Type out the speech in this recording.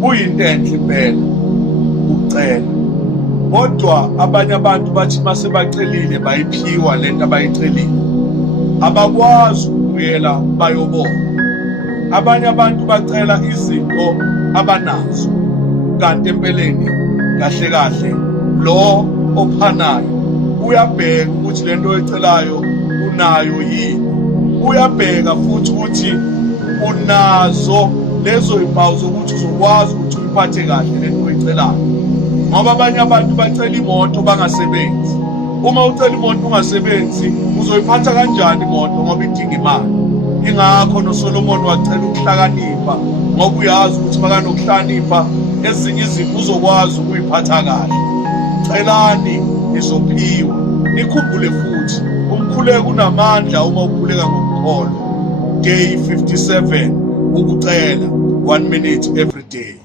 kuyinto enhle impela ukucela, kodwa abanye abantu bathi mase bacelile bayiphiwa lento abayicelile abakwazi ukubuyela bayobona. Abanye abantu bacela izinto abanazo, kanti empeleni kahle kahle lo ophanayo uyabheka ukuthi lento oyicelayo unayo yini, uyabheka futhi ukuthi unazo lezo impawu zokuthi uzokwazi ukuthi uyiphathe kahle lento oyicelayo. Ngoba abanye abantu bacela imoto bangasebenzi. Uma ucela imoto ungasebenzi uzoyiphatha kanjani imoto ngoba idinga imali? Ingakho noSolomon wacela ukuhlakanipha ngoba uyazi ukuthi makanokuhlakanipha ezinye izinto uzokwazi ukuyiphatha kahle. Celani nizophiwa. Nikhumbule futhi umkhuleko unamandla uma ukhuleka ngokukholwa. Day 57 ukucela 1 minute every day.